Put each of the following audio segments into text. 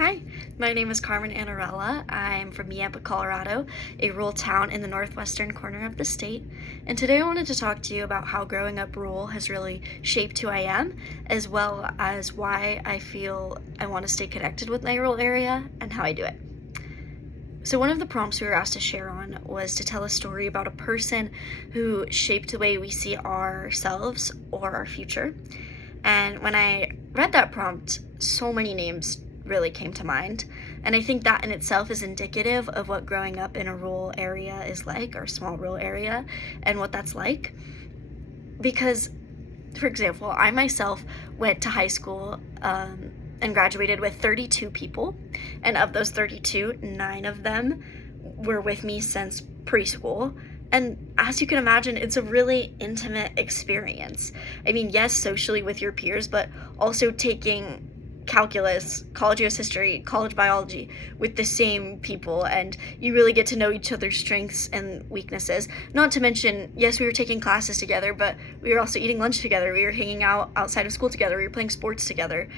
Hi, my name is Carmen Anarella. I'm from Yampa, Colorado, a rural town in the northwestern corner of the state. And today I wanted to talk to you about how growing up rural has really shaped who I am, as well as why I feel I want to stay connected with my rural area and how I do it. So one of the prompts we were asked to share on was to tell a story about a person who shaped the way we see ourselves or our future. And when I read that prompt, so many names really came to mind. And I think that in itself is indicative of what growing up in a rural area is like, or a small rural area, and what that's like. Because, for example, I myself went to high school and graduated with 32 people. And of those 32, 9 of them were with me since preschool. And as you can imagine, it's a really intimate experience. I mean, yes, socially with your peers, but also taking calculus, college US history, college biology with the same people, and you really get to know each other's strengths and weaknesses. Not to mention, yes, we were taking classes together, but we were also eating lunch together, we were hanging out outside of school together, we were playing sports together.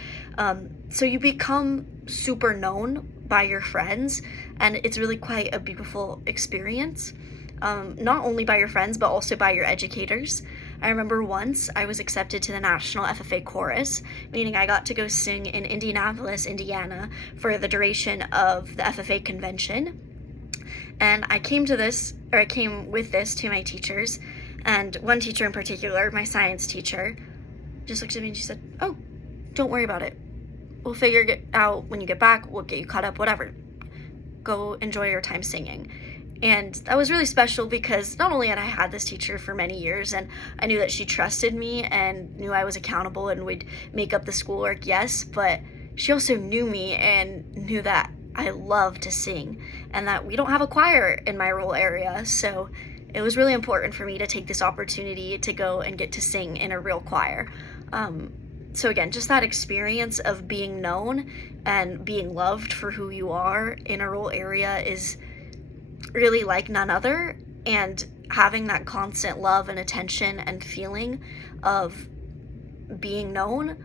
So you become super known by your friends, and it's really quite a beautiful experience. Not only by your friends, but also by your educators. I remember once I was accepted to the National FFA Chorus, meaning I got to go sing in Indianapolis, Indiana for the duration of the FFA convention. And I came with this to my teachers, and one teacher in particular, my science teacher, just looked at me and she said, "Oh, don't worry about it. We'll figure it out when you get back, we'll get you caught up, whatever. Go enjoy your time singing." And that was really special because not only had I had this teacher for many years and I knew that she trusted me and knew I was accountable and would make up the schoolwork, yes, but she also knew me and knew that I love to sing and that we don't have a choir in my rural area. So it was really important for me to take this opportunity to go and get to sing in a real choir. So again, just that experience of being known and being loved for who you are in a rural area is really like none other, and having that constant love and attention and feeling of being known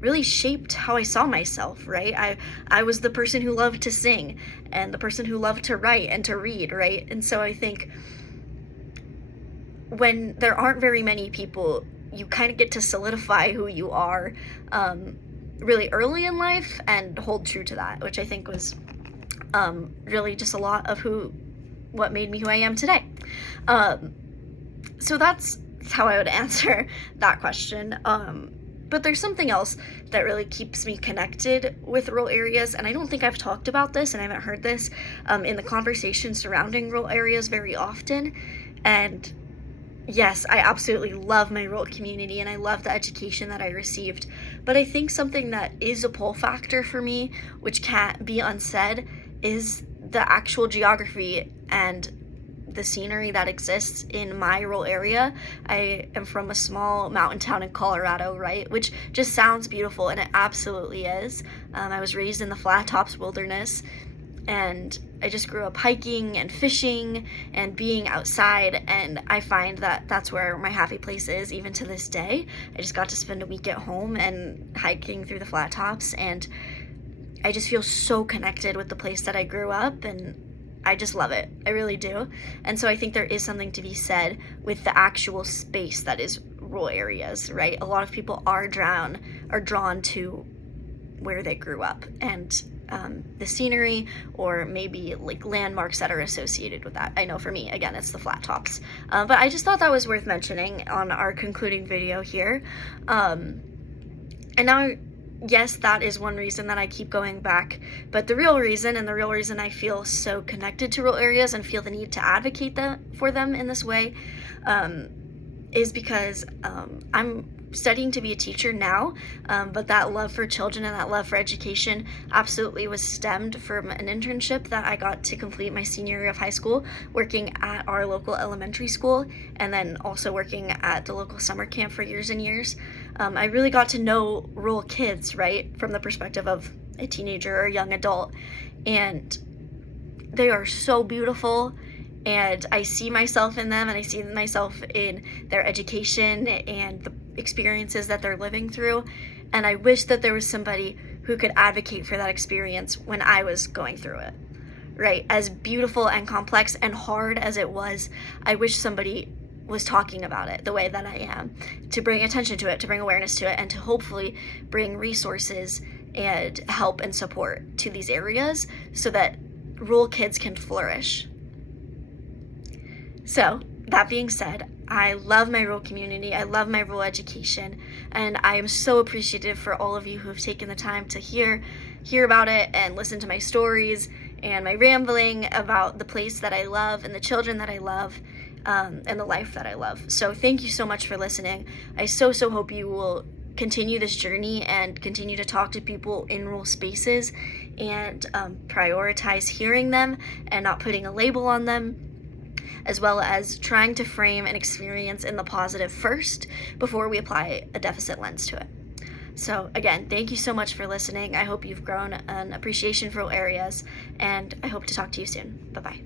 really shaped how I saw myself, right? I was the person who loved to sing and the person who loved to write and to read, right? And so I think when there aren't very many people, you kind of get to solidify who you are really early in life and hold true to that, which I think was really just a lot of what made me who I am today. So that's how I would answer that question. But there's something else that really keeps me connected with rural areas, and I don't think I've talked about this and I haven't heard this in the conversation surrounding rural areas very often. And yes, I absolutely love my rural community and I love the education that I received. But I think something that is a pull factor for me, which can't be unsaid, is the actual geography and the scenery that exists in my rural area. I am from a small mountain town in Colorado, right? Which just sounds beautiful, and it absolutely is. I was raised in the flat tops wilderness, and I just grew up hiking and fishing and being outside, and I find that that's where my happy place is even to this day. I just got to spend a week at home and hiking through the flat tops, and I just feel so connected with the place that I grew up, and I just love it. I really do. And so I think there is something to be said with the actual space that is rural areas, right? A lot of people are drawn to where they grew up and the scenery, or maybe like landmarks that are associated with that. I know for me, again, it's the flat tops. But I just thought that was worth mentioning on our concluding video here. And now, yes, that is one reason that I keep going back, but the real reason I feel so connected to rural areas and feel the need to advocate for them in this way is because I'm studying to be a teacher now, but that love for children and that love for education absolutely was stemmed from an internship that I got to complete my senior year of high school, working at our local elementary school, and then also working at the local summer camp for years and years. I really got to know rural kids, right, from the perspective of a teenager or a young adult, and they are so beautiful, and I see myself in them, and I see myself in their education and the experiences that they're living through. And I wish that there was somebody who who could advocate for that experience when I was going through it, right? As beautiful and complex and hard as it was, I wish somebody was talking about it the way that I am, to bring attention to it, to bring awareness to it, and to hopefully bring resources and help and support to these areas so that rural kids can flourish. So, that being said, I love my rural community, I love my rural education, and I am so appreciative for all of you who have taken the time to hear about it and listen to my stories and my rambling about the place that I love and the children that I love, and the life that I love. So thank you so much for listening. I so hope you will continue this journey and continue to talk to people in rural spaces and prioritize hearing them and not putting a label on them, as well as trying to frame an experience in the positive first before we apply a deficit lens to it. So again, thank you so much for listening. I hope you've grown an appreciation for rural areas, and I hope to talk to you soon. Bye-bye.